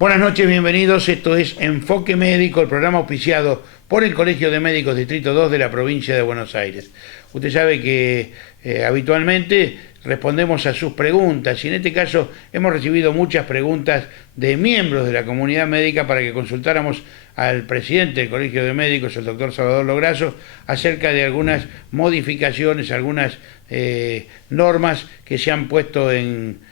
Buenas noches, bienvenidos. Esto es Enfoque Médico, el programa auspiciado por el Colegio de Médicos Distrito 2 de la provincia de Buenos Aires. Usted sabe que habitualmente respondemos a sus preguntas y en este caso hemos recibido muchas preguntas de miembros de la comunidad médica para que consultáramos al presidente del Colegio de Médicos, el doctor Salvador Lograsso, acerca de algunas modificaciones, algunas normas que se han puesto en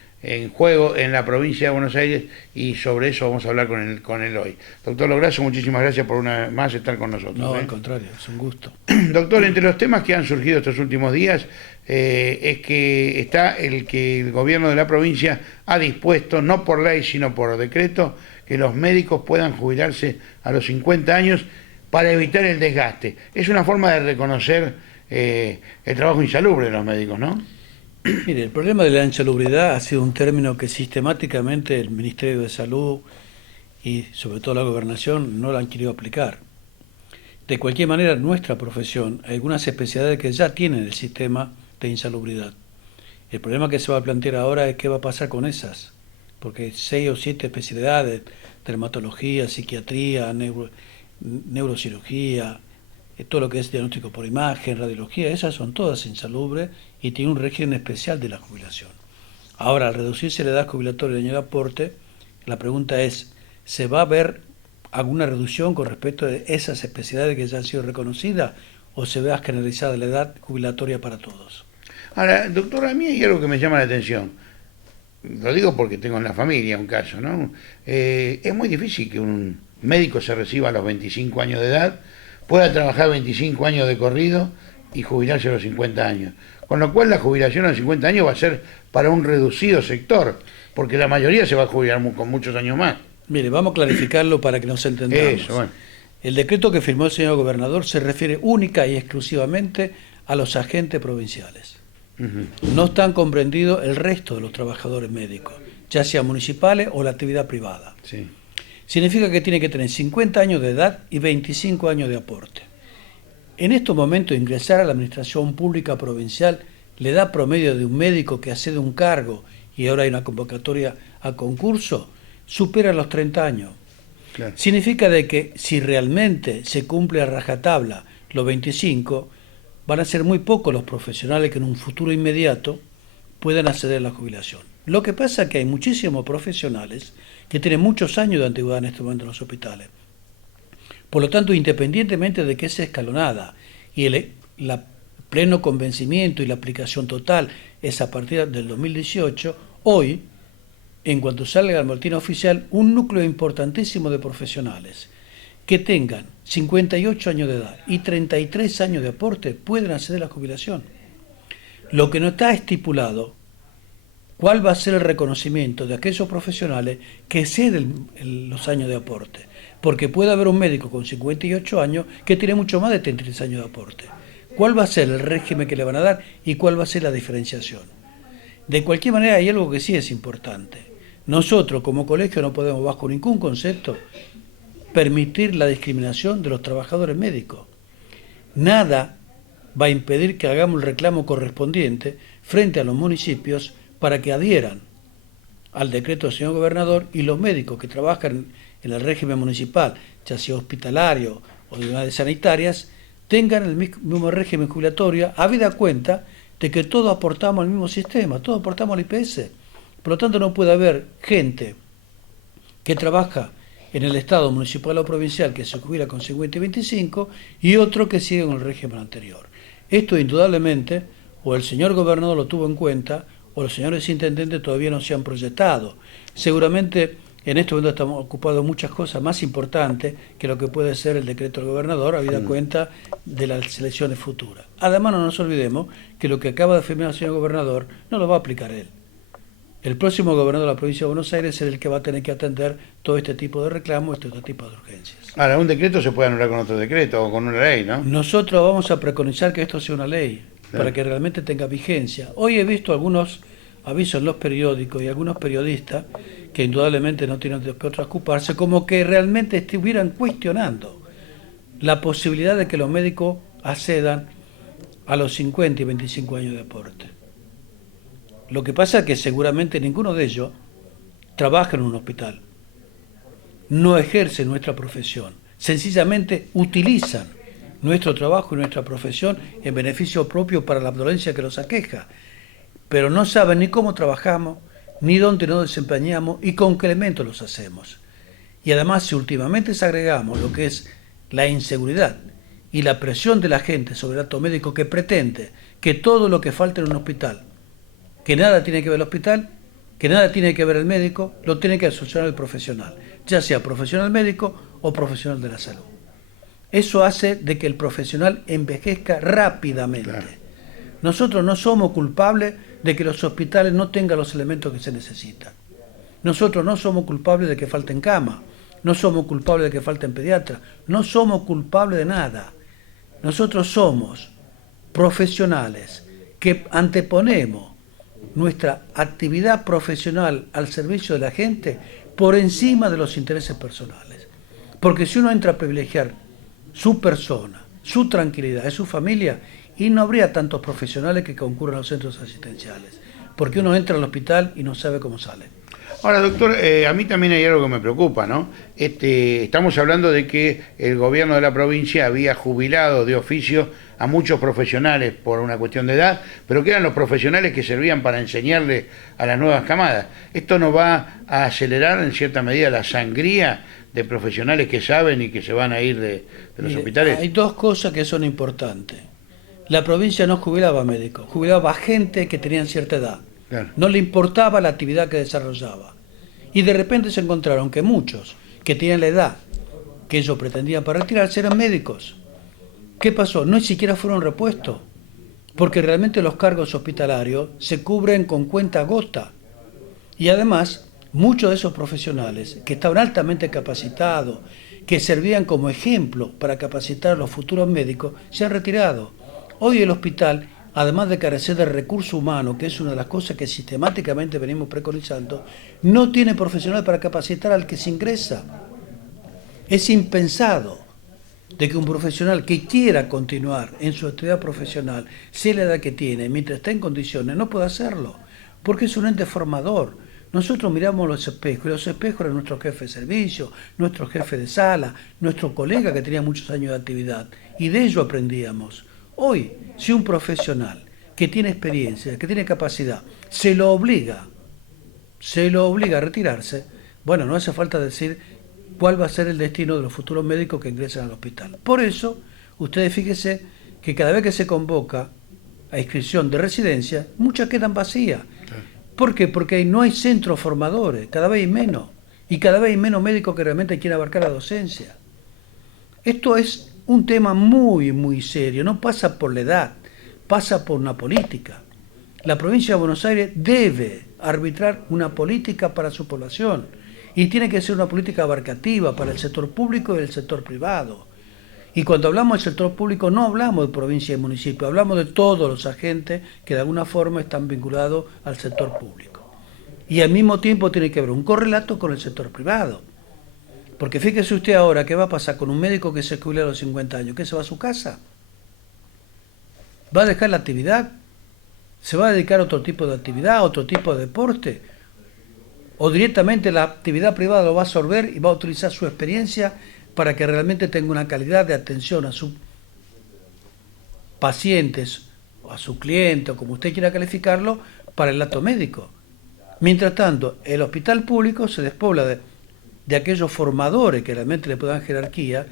juego en la provincia de Buenos Aires y sobre eso vamos a hablar con él hoy. Doctor Lograsso, muchísimas gracias por una más estar con nosotros. No, al contrario, es un gusto. Doctor, entre los temas que han surgido estos últimos días es que está el que el gobierno de la provincia ha dispuesto, no por ley sino por decreto, que los médicos puedan jubilarse a los 50 años para evitar el desgaste. Es una forma de reconocer el trabajo insalubre de los médicos, ¿no? Mire, el problema de la insalubridad ha sido un término que sistemáticamente el Ministerio de Salud y sobre todo la Gobernación no lo han querido aplicar. De cualquier manera, en nuestra profesión hay algunas especialidades que ya tienen el sistema de insalubridad. El problema que se va a plantear ahora es qué va a pasar con esas, porque hay 6 o 7 especialidades, dermatología, psiquiatría, neurocirugía, todo lo que es diagnóstico por imagen, radiología, esas son todas insalubres y tiene un régimen especial de la jubilación. Ahora, al reducirse la edad jubilatoria del año de aporte, la pregunta es, ¿se va a ver alguna reducción con respecto de esas especialidades que ya han sido reconocidas o se ve generalizada la edad jubilatoria para todos? Ahora, doctor, a mí hay algo que me llama la atención. Lo digo porque tengo en la familia un caso, ¿no? Es muy difícil que un médico se reciba a los 25 años de edad, pueda trabajar 25 años de corrido y jubilarse a los 50 años. Con lo cual la jubilación a los 50 años va a ser para un reducido sector, porque la mayoría se va a jubilar con muchos años más. Mire, vamos a clarificarlo para que nos entendamos. Eso, bueno. El decreto que firmó el señor gobernador se refiere única y exclusivamente a los agentes provinciales. No están comprendidos el resto de los trabajadores médicos, ya sea municipales o la actividad privada. Sí. Significa que tiene que tener 50 años de edad y 25 años de aporte. En estos momentos, ingresar a la administración pública provincial le da promedio de un médico que accede a un cargo y ahora hay una convocatoria a concurso, supera los 30 años. Claro. Significa de que si realmente se cumple a rajatabla los 25, van a ser muy pocos los profesionales que en un futuro inmediato puedan acceder a la jubilación. Lo que pasa es que hay muchísimos profesionales que tienen muchos años de antigüedad en este momento en los hospitales. Por lo tanto, independientemente de que sea escalonada y el pleno convencimiento y la aplicación total es a partir del 2018, hoy, en cuanto salga al boletín oficial, un núcleo importantísimo de profesionales que tengan 58 años de edad y 33 años de aporte pueden acceder a la jubilación. Lo que no está estipulado, ¿cuál va a ser el reconocimiento de aquellos profesionales que exceden los años de aporte? Porque puede haber un médico con 58 años que tiene mucho más de 33 años de aporte. ¿Cuál va a ser el régimen que le van a dar y cuál va a ser la diferenciación? De cualquier manera hay algo que sí es importante. Nosotros como colegio no podemos bajo ningún concepto permitir la discriminación de los trabajadores médicos. Nada va a impedir que hagamos el reclamo correspondiente frente a los municipios para que adhieran al decreto del señor gobernador y los médicos que trabajan en el régimen municipal, ya sea hospitalario o de unidades sanitarias, tengan el mismo régimen jubilatorio, habida cuenta de que todos aportamos al mismo sistema, todos aportamos al IPS. Por lo tanto, no puede haber gente que trabaja en el Estado municipal o provincial que se jubila con 50 y 25 y otro que sigue con el régimen anterior. Esto indudablemente, o el señor gobernador lo tuvo en cuenta, o los señores intendentes todavía no se han proyectado. Seguramente en este momento estamos ocupados muchas cosas más importantes que lo que puede ser el decreto del gobernador, habida cuenta de las elecciones futuras. Además, no nos olvidemos que lo que acaba de firmar el señor gobernador no lo va a aplicar él. El próximo gobernador de la provincia de Buenos Aires es el que va a tener que atender todo este tipo de reclamos, este tipo de urgencias. Ahora, un decreto se puede anular con otro decreto o con una ley, ¿no? Nosotros vamos a preconizar que esto sea una ley, para que realmente tenga vigencia. Hoy he visto algunos avisos en los periódicos y algunos periodistas que indudablemente no tienen de qué otra ocuparse, como que realmente estuvieran cuestionando la posibilidad de que los médicos accedan a los 50 y 25 años de aporte. Lo que pasa es que seguramente ninguno de ellos trabaja en un hospital. no ejercen nuestra profesión, sencillamente utilizan nuestro trabajo y nuestra profesión en beneficio propio para la dolencia que los aqueja, pero no saben ni cómo trabajamos, ni dónde nos desempeñamos y con qué elementos los hacemos. Y además, si últimamente agregamos lo que es la inseguridad y la presión de la gente sobre el acto médico que pretende que todo lo que falta en un hospital, que nada tiene que ver el hospital, que nada tiene que ver el médico, lo tiene que solucionar el profesional, ya sea profesional médico o profesional de la salud. Eso hace de que el profesional envejezca rápidamente. Claro. Nosotros no somos culpables de que los hospitales no tengan los elementos que se necesitan. Nosotros no somos culpables de que falten camas, no somos culpables de que falten pediatras, no somos culpables de nada. Nosotros somos profesionales que anteponemos nuestra actividad profesional al servicio de la gente por encima de los intereses personales. Porque si uno entra a privilegiar su persona, su tranquilidad y su familia, y no habría tantos profesionales que concurran a los centros asistenciales, porque uno entra al hospital y no sabe cómo sale. Ahora, doctor, a mí también hay algo que me preocupa, ¿no? Estamos hablando de que el gobierno de la provincia había jubilado de oficio a muchos profesionales por una cuestión de edad, pero que eran los profesionales que servían para enseñarle a las nuevas camadas. ¿Esto no va a acelerar en cierta medida la sangría de profesionales que saben y que se van a ir de los hospitales? Hay dos cosas que son importantes. La provincia no jubilaba médicos, jubilaba gente que tenían cierta edad. Claro. No le importaba la actividad que desarrollaba. Y de repente se encontraron que muchos que tenían la edad que ellos pretendían para retirarse eran médicos. ¿Qué pasó? No ni siquiera fueron repuestos, porque realmente los cargos hospitalarios se cubren con cuenta gota. Y además, muchos de esos profesionales que estaban altamente capacitados, que servían como ejemplo para capacitar a los futuros médicos, se han retirado. Hoy el hospital, además de carecer de recurso humano, que es una de las cosas que sistemáticamente venimos preconizando, no tiene profesional para capacitar al que se ingresa. Es impensado de que un profesional que quiera continuar en su actividad profesional, sea la edad que tiene, mientras está en condiciones, no puede hacerlo, porque es un ente formador. Nosotros miramos los espejos, y los espejos eran nuestro jefe de servicio, nuestro jefe de sala, nuestro colega que tenía muchos años de actividad, y de ello aprendíamos. Hoy, si un profesional que tiene experiencia, que tiene capacidad, se lo obliga a retirarse, bueno, no hace falta decir cuál va a ser el destino de los futuros médicos que ingresan al hospital. Por eso, ustedes fíjense que cada vez que se convoca a inscripción de residencia, muchas quedan vacías. ¿Por qué? Porque no hay centros formadores, cada vez hay menos, y cada vez hay menos médicos que realmente quieren abarcar la docencia. Esto es un tema muy, muy serio, no pasa por la edad, pasa por una política. La provincia de Buenos Aires debe arbitrar una política para su población y tiene que ser una política abarcativa para el sector público y el sector privado. Y cuando hablamos del sector público no hablamos de provincia y municipio, hablamos de todos los agentes que de alguna forma están vinculados al sector público. Y al mismo tiempo tiene que haber un correlato con el sector privado. Porque fíjese usted ahora, ¿qué va a pasar con un médico que se jubila a los 50 años? ¿Qué se va a su casa? ¿Va a dejar la actividad? ¿Se va a dedicar a otro tipo de actividad, a otro tipo de deporte? ¿O directamente la actividad privada lo va a absorber y va a utilizar su experiencia para que realmente tenga una calidad de atención a sus pacientes, o a su cliente, o como usted quiera calificarlo, para el acto médico? Mientras tanto, el hospital público se despobla de aquellos formadores que realmente le puedan jerarquía.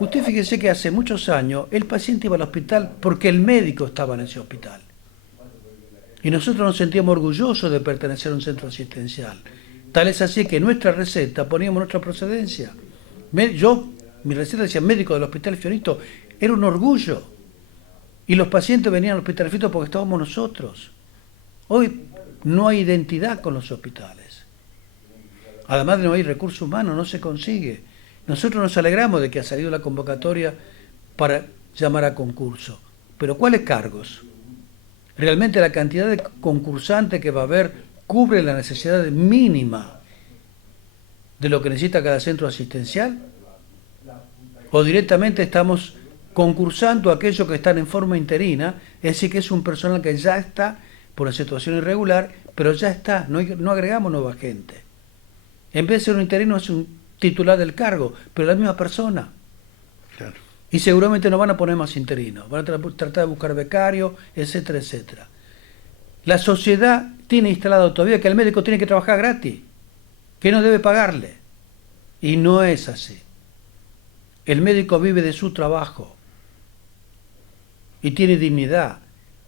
Usted fíjese que hace muchos años el paciente iba al hospital porque el médico estaba en ese hospital. Y nosotros nos sentíamos orgullosos de pertenecer a un centro asistencial. Tal es así que en nuestra receta poníamos nuestra procedencia. Mi receta decía médico del Hospital Fiorito, era un orgullo. Y los pacientes venían al Hospital Fiorito porque estábamos nosotros. Hoy no hay identidad con los hospitales. Además de no hay recursos humanos, no se consigue. Nosotros nos alegramos de que ha salido la convocatoria para llamar a concurso. Pero ¿cuáles cargos? ¿Realmente la cantidad de concursantes que va a haber cubre la necesidad mínima de lo que necesita cada centro asistencial? ¿O directamente estamos concursando a aquellos que están en forma interina, es decir, que es un personal que ya está por una situación irregular, pero ya está, no agregamos nueva gente? En vez de ser un interino, es un titular del cargo, pero la misma persona. Claro. Y seguramente no van a poner más interinos, van a tratar de buscar becarios, etcétera, etcétera. La sociedad tiene instalado todavía que el médico tiene que trabajar gratis, que no debe pagarle. Y no es así. El médico vive de su trabajo y tiene dignidad,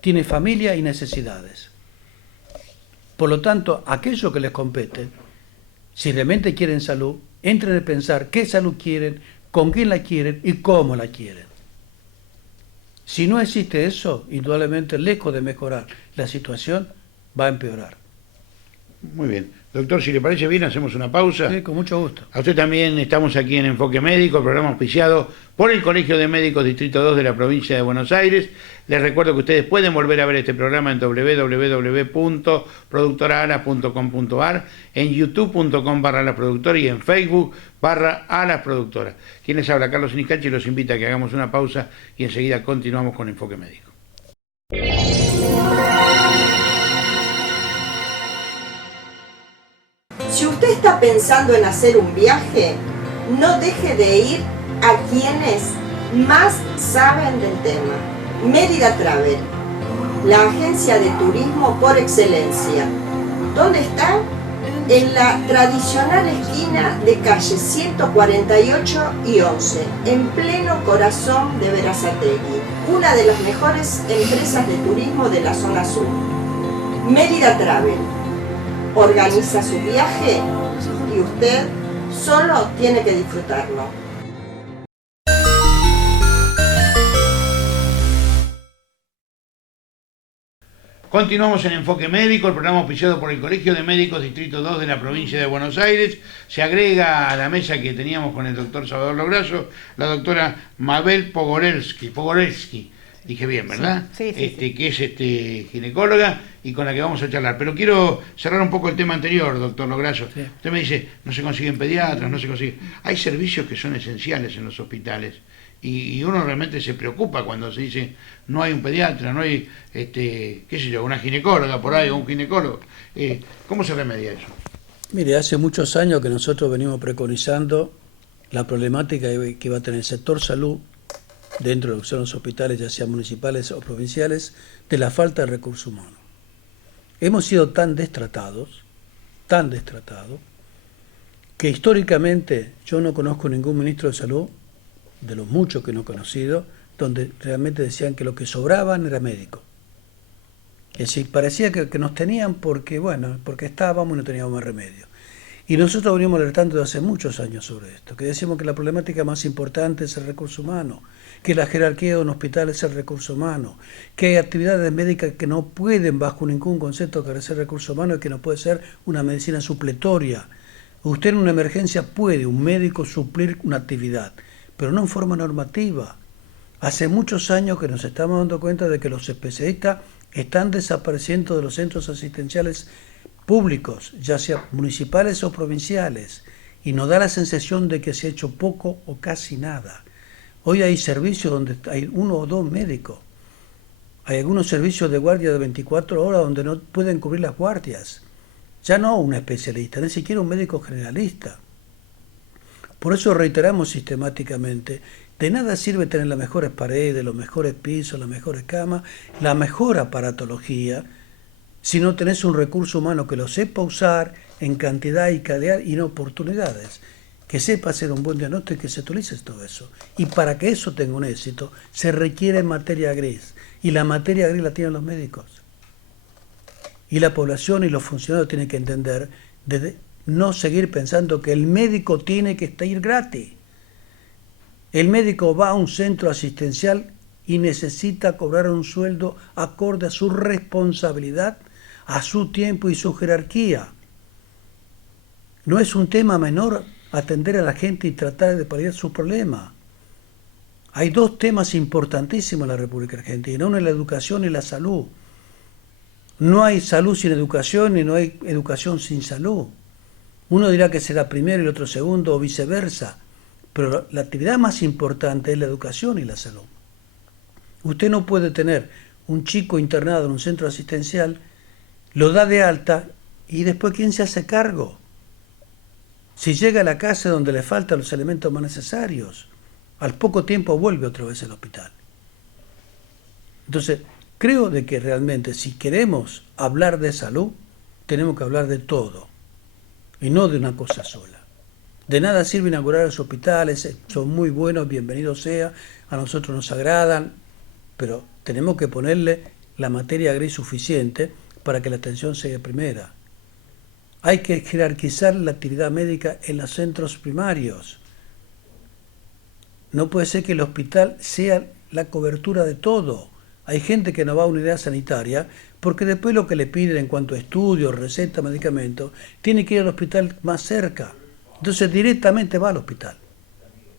tiene familia y necesidades. Por lo tanto, aquello que les compete, si realmente quieren salud, entren a pensar qué salud quieren, con quién la quieren y cómo la quieren. Si no existe eso, indudablemente, lejos de mejorar la situación, va a empeorar. Muy bien. Doctor, si le parece bien, hacemos una pausa. Sí, con mucho gusto. A usted también, estamos aquí en Enfoque Médico, programa auspiciado por el Colegio de Médicos Distrito 2 de la provincia de Buenos Aires. Les recuerdo que ustedes pueden volver a ver este programa en www.productoraalas.com.ar, en youtube.com/alasproductora y en Facebook/alasproductora. Quien les habla, Carlos Siniscachi, los invita a que hagamos una pausa y enseguida continuamos con Enfoque Médico. Si usted está pensando en hacer un viaje, no deje de ir a quienes más saben del tema. Mérida Travel, la agencia de turismo por excelencia. ¿Dónde está? En la tradicional esquina de calle 148 y 11, en pleno corazón de Berazategui, una de las mejores empresas de turismo de la zona sur. Mérida Travel organiza su viaje y usted solo tiene que disfrutarlo. Continuamos en Enfoque Médico, el programa auspiciado por el Colegio de Médicos Distrito 2 de la provincia de Buenos Aires. Se agrega a la mesa que teníamos con el doctor Salvador Lograsso, la doctora Mabel Pogorelski, dije bien, ¿verdad? Sí, sí. Que es ginecóloga y con la que vamos a charlar. Pero quiero cerrar un poco el tema anterior, doctor Lograsso. Sí. Usted me dice, no se consiguen pediatras, no se consiguen... Hay servicios que son esenciales en los hospitales. Y uno realmente se preocupa cuando se dice no hay un pediatra, no hay, qué sé yo, una ginecóloga por ahí o un ginecólogo. ¿Cómo se remedia eso? Mire, hace muchos años que nosotros venimos preconizando la problemática que va a tener el sector salud dentro de lo que son los hospitales, ya sean municipales o provinciales, de la falta de recursos humanos. Hemos sido tan destratados, que históricamente yo no conozco ningún ministro de salud, de los muchos que no he conocido, donde realmente decían que lo que sobraban era médico. Es decir, parecía que nos tenían porque estábamos y no teníamos más remedio. Y nosotros venimos alertando desde hace muchos años sobre esto, que decimos que la problemática más importante es el recurso humano, que la jerarquía de un hospital es el recurso humano, que hay actividades médicas que no pueden, bajo ningún concepto, carecer de recurso humano y que no puede ser una medicina supletoria. Usted en una emergencia puede, un médico, suplir una actividad, pero no en forma normativa. Hace muchos años que nos estamos dando cuenta de que los especialistas están desapareciendo de los centros asistenciales públicos, ya sea municipales o provinciales, y nos da la sensación de que se ha hecho poco o casi nada. Hoy hay servicios donde hay 1 o 2 médicos. Hay algunos servicios de guardia de 24 horas donde no pueden cubrir las guardias. Ya no un especialista, ni siquiera un médico generalista. Por eso reiteramos sistemáticamente, de nada sirve tener las mejores paredes, los mejores pisos, las mejores camas, la mejor aparatología, si no tenés un recurso humano que lo sepa usar en cantidad y calidad y en oportunidades, que sepa hacer un buen diagnóstico y que se utilice todo eso. Y para que eso tenga un éxito, se requiere materia gris, y la materia gris la tienen los médicos. Y la población y los funcionarios tienen que entender de no seguir pensando que el médico tiene que estar gratis. El médico va a un centro asistencial y necesita cobrar un sueldo acorde a su responsabilidad, a su tiempo y su jerarquía. No es un tema menor atender a la gente y tratar de paliar sus problemas. Hay 2 temas importantísimos en la República Argentina. Uno es la educación y la salud. No hay salud sin educación y no hay educación sin salud. Uno dirá que será primero y el otro segundo o viceversa, pero la actividad más importante es la educación y la salud. Usted no puede tener un chico internado en un centro asistencial, lo da de alta y después ¿quién se hace cargo? Si llega a la casa donde le faltan los elementos más necesarios, al poco tiempo vuelve otra vez al hospital. Entonces, creo de que realmente si queremos hablar de salud, tenemos que hablar de todo y no de una cosa sola. De nada sirve inaugurar los hospitales, son muy buenos, bienvenidos sea, a nosotros nos agradan, pero tenemos que ponerle la materia gris suficiente para que la atención sea primera. Hay que jerarquizar la actividad médica en los centros primarios. No puede ser que el hospital sea la cobertura de todo. Hay gente que no va a unidad sanitaria porque después lo que le piden en cuanto a estudios, recetas, medicamentos, tiene que ir al hospital más cerca. Entonces directamente va al hospital.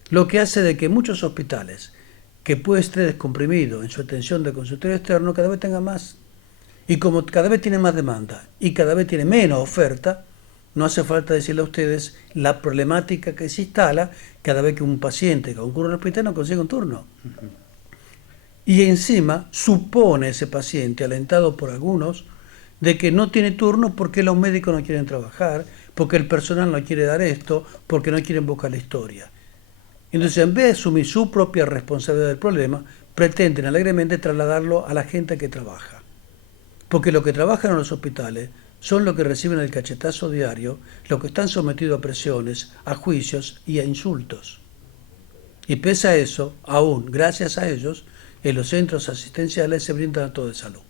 Lo que hace de que muchos hospitales que puede estar descomprimido en su atención de consultorio externo cada vez tengan más. Y como cada vez tiene más demanda y cada vez tiene menos oferta, no hace falta decirle a ustedes la problemática que se instala cada vez que un paciente concurre al hospital no consigue un turno. Y encima supone ese paciente, alentado por algunos, de que no tiene turno porque los médicos no quieren trabajar, porque el personal no quiere dar esto, porque no quieren buscar la historia. Entonces, en vez de asumir su propia responsabilidad del problema, pretenden alegremente trasladarlo a la gente que trabaja. Porque los que trabajan en los hospitales son los que reciben el cachetazo diario, los que están sometidos a presiones, a juicios y a insultos. Y pese a eso, aún gracias a ellos, en los centros asistenciales se brinda todo de salud.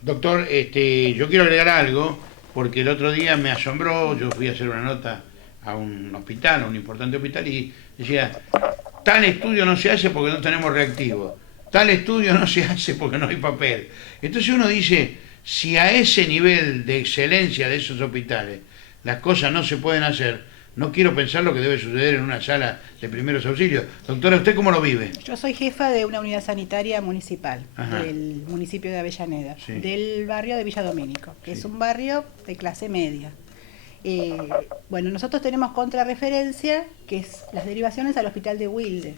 Doctor, yo quiero agregar algo, porque el otro día me asombró, yo fui a hacer una nota a un hospital, a un importante hospital, y decía, tal estudio no se hace porque no tenemos reactivo, tal estudio no se hace porque no hay papel. Entonces uno dice, si a ese nivel de excelencia de esos hospitales las cosas no se pueden hacer, no quiero pensar lo que debe suceder en una sala de primeros auxilios. Doctora, ¿usted cómo lo vive? Yo soy jefa de una unidad sanitaria municipal, Ajá, del municipio de Avellaneda, sí, del barrio de Villa Domínico, que sí, es un barrio de clase media. Bueno, nosotros tenemos contrarreferencia, que es las derivaciones al hospital de Wilde.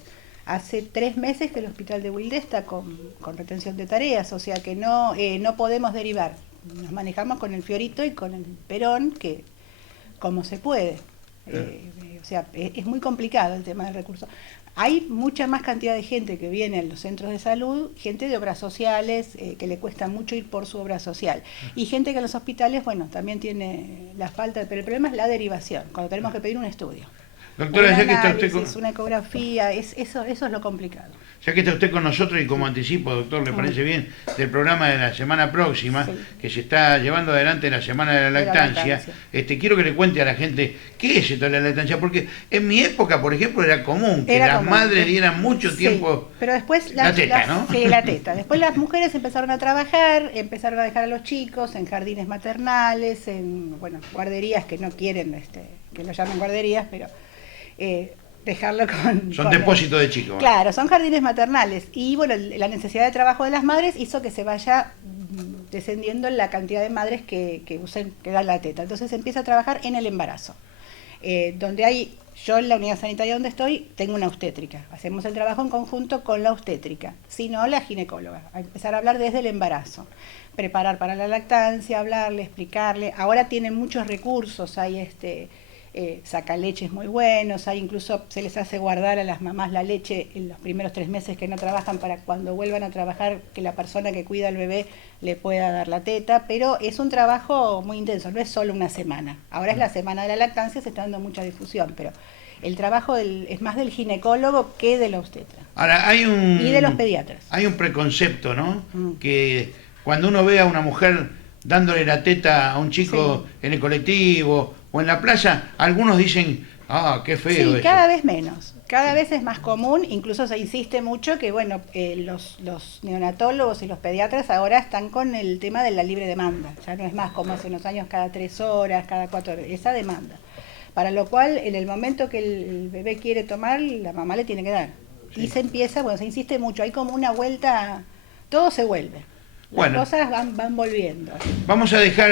Hace 3 meses que el hospital de Wilde está con retención de tareas, o sea que no podemos derivar. Nos manejamos con el Fiorito y con el Perón, que como se puede. O sea, es muy complicado el tema del recurso. Hay mucha más cantidad de gente que viene a los centros de salud, gente de obras sociales, que le cuesta mucho ir por su obra social. Y gente que en los hospitales, bueno, también tiene la falta, pero el problema es la derivación, cuando tenemos que pedir un estudio. doctora, Un ya que está análisis, usted con... una ecografía, eso es lo complicado. Ya que está usted con nosotros y como anticipo, doctor, ¿le parece bien? Del programa de la semana próxima, Sí, que se está llevando adelante la Semana de la Lactancia, quiero que le cuente a la gente qué es esto de la lactancia, porque en mi época, por ejemplo, era común que las madres dieran mucho tiempo pero después la teta, ¿no? Sí, la teta. Después las mujeres empezaron a trabajar, empezaron a dejar a los chicos en jardines maternales, en guarderías que no quieren que lo llamen guarderías, pero... dejarlo Son depósitos de chicos. Claro, son jardines maternales. Y bueno, la necesidad de trabajo de las madres hizo que se vaya descendiendo la cantidad de madres que dan la teta. Entonces se empieza a trabajar en el embarazo. Yo en la unidad sanitaria donde estoy, tengo una obstétrica. Hacemos el trabajo en conjunto con la obstétrica, si no la ginecóloga. A empezar a hablar desde el embarazo. Preparar para la lactancia, hablarle, explicarle. Ahora tienen muchos recursos, hay sacaleches muy buenos, incluso se les hace guardar a las mamás la leche en los primeros 3 meses que no trabajan para cuando vuelvan a trabajar que la persona que cuida al bebé le pueda dar la teta, pero es un trabajo muy intenso, no es solo una semana. Ahora es la semana de la lactancia, se está dando mucha difusión, pero el trabajo es más del ginecólogo que de la obstetra. Ahora, y de los pediatras. Hay un preconcepto, ¿no? Que cuando uno ve a una mujer dándole la teta a un chico en el colectivo o en la plaza, algunos dicen, qué feo Sí, eso. cada vez menos, cada vez es más común, incluso se insiste mucho que los neonatólogos y los pediatras ahora están con el tema de la libre demanda, ya no es más como hace unos años cada 3 horas, cada 4 horas, esa demanda. Para lo cual, en el momento que el bebé quiere tomar, la mamá le tiene que dar. Sí. Y se insiste mucho, hay como una vuelta, todo se vuelve. Las cosas van volviendo. Vamos a dejar,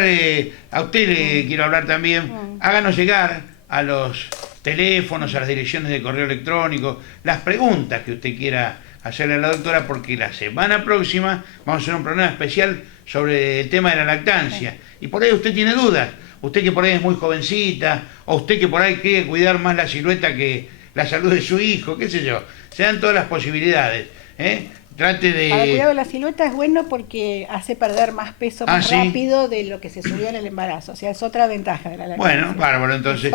a usted le quiero hablar también, háganos llegar a los teléfonos, a las direcciones de correo electrónico, las preguntas que usted quiera hacerle a la doctora, porque la semana próxima vamos a hacer un programa especial sobre el tema de la lactancia. Y por ahí usted tiene dudas, usted que por ahí es muy jovencita, o usted que por ahí quiere cuidar más la silueta que la salud de su hijo, qué sé yo. Se dan todas las posibilidades. Trate de... Para cuidar de la silueta es bueno porque hace perder más peso más ¿sí? rápido de lo que se subió en el embarazo. O sea, es otra ventaja de la lactancia. Bueno, bárbaro, entonces,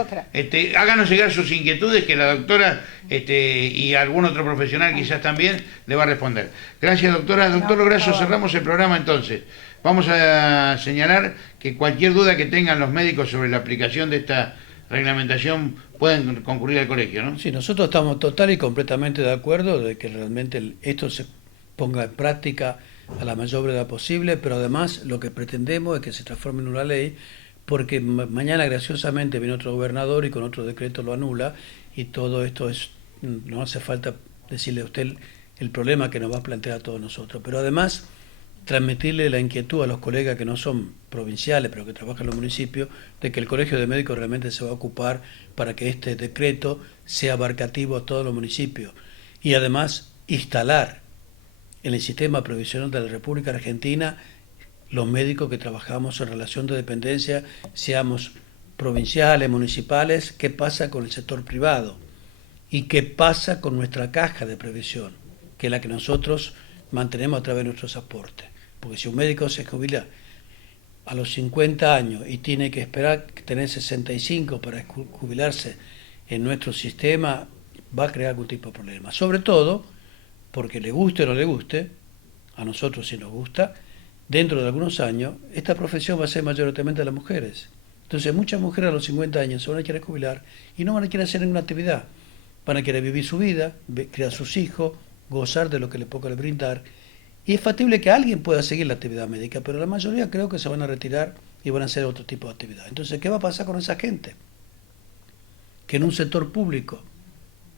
háganos llegar sus inquietudes que la doctora y algún otro profesional quizás también le va a responder. Gracias, doctora. Doctor Lograsso, cerramos el programa entonces. Vamos a señalar que cualquier duda que tengan los médicos sobre la aplicación de esta reglamentación pueden concurrir al colegio, ¿no? Sí, nosotros estamos total y completamente de acuerdo de que realmente esto se ponga en práctica a la mayor brevedad posible, pero además lo que pretendemos es que se transforme en una ley, porque mañana graciosamente viene otro gobernador y con otro decreto lo anula, y todo esto no hace falta decirle a usted el problema que nos va a plantear a todos nosotros, pero además transmitirle la inquietud a los colegas que no son provinciales, pero que trabajan en los municipios, de que el Colegio de Médicos realmente se va a ocupar para que este decreto sea abarcativo a todos los municipios, y además instalar en el sistema provisional de la República Argentina los médicos que trabajamos en relación de dependencia, seamos provinciales, municipales, qué pasa con el sector privado y qué pasa con nuestra caja de previsión, que es la que nosotros mantenemos a través de nuestros aportes. Porque si un médico se jubila a los 50 años y tiene que esperar tener 65 para jubilarse en nuestro sistema, va a crear algún tipo de problema. Sobre todo porque le guste o no le guste, a nosotros sí nos gusta, dentro de algunos años, esta profesión va a ser mayoritariamente de las mujeres. Entonces muchas mujeres a los 50 años se van a querer jubilar y no van a querer hacer ninguna actividad. Van a querer vivir su vida, criar sus hijos, gozar de lo que le pueda brindar. Y es factible que alguien pueda seguir la actividad médica, pero la mayoría creo que se van a retirar y van a hacer otro tipo de actividad. Entonces, ¿qué va a pasar con esa gente? Que en un sector público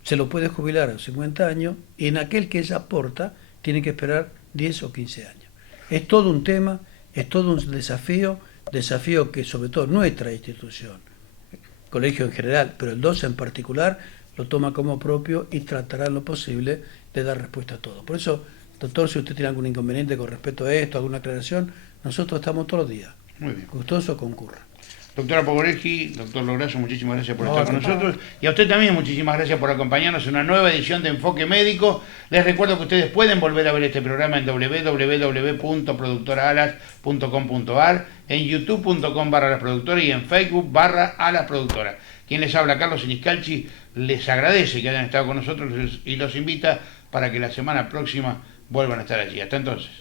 se lo puede jubilar a los 50 años y en aquel que ella aporta tiene que esperar 10 o 15 años. Es todo un tema, es todo un desafío que sobre todo nuestra institución, el colegio en general, pero el DOCE en particular, lo toma como propio y tratará en lo posible de dar respuesta a todo. Por eso, doctor, si usted tiene algún inconveniente con respecto a esto, alguna aclaración, nosotros estamos todos los días. Muy bien. Gustoso concurra. Doctora Pogorelski, doctor Lograsso, muchísimas gracias por estar con nosotros. Y a usted también muchísimas gracias por acompañarnos en una nueva edición de Enfoque Médico. Les recuerdo que ustedes pueden volver a ver este programa en www.productoraalas.com.ar, en youtube.com/alasproductora y en Facebook/alasproductora. Quien les habla, Carlos Siniscalchi, les agradece que hayan estado con nosotros y los invita para que la semana próxima vuelvan a estar allí. Hasta entonces.